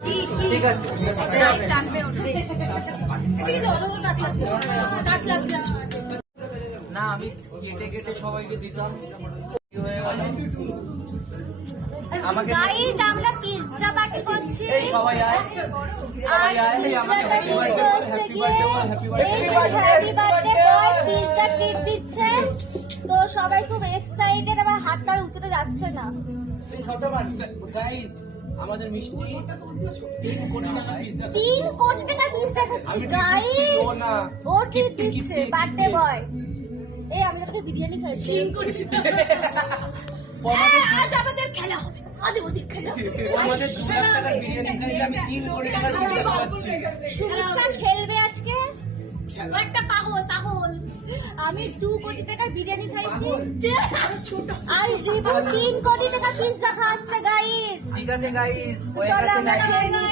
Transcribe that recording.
ঠিক আছে না আমি কেটে কেটে সবাইকে দিতাম হয়ে গেল আমাকে গাইস আমরা পিজ্জা পার্টি করছি এই সবাই আয় সবাই আয় আমাকে happy birthday boy pizza treat দিচ্ছে তো সবাই খুব এক্সাইটেড আমার হাতটা উঁচুতে যাচ্ছে না গাইস আমাদের মিষ্টি 3 কোটি টাকার পিজ্জা খাচ্ছে গাইস ও ট্রিট দিচ্ছে বার্থডে বয় এই আমি তোকে বিরিয়ানি খাইছি 3 কোটি আজ আমাদের খেলা হবে আজ ওদের খেলা আমাদের 2 লাখ টাকার বিরিয়ানি খাইছি আমি 3 কোটি টাকার পিজ্জা খাচ্ছি সুমিত্রা খেলবে আজকে একটা পাগল আমি 2 কোটি টাকার বিরিয়ানি খাইছি আর রিভু 3 কোটি টাকার পিজ্জা খাচ্ছে গাইস ঠিক আছে গাইস হয়ে চলো গেছে আমরা খেয়ে নিই।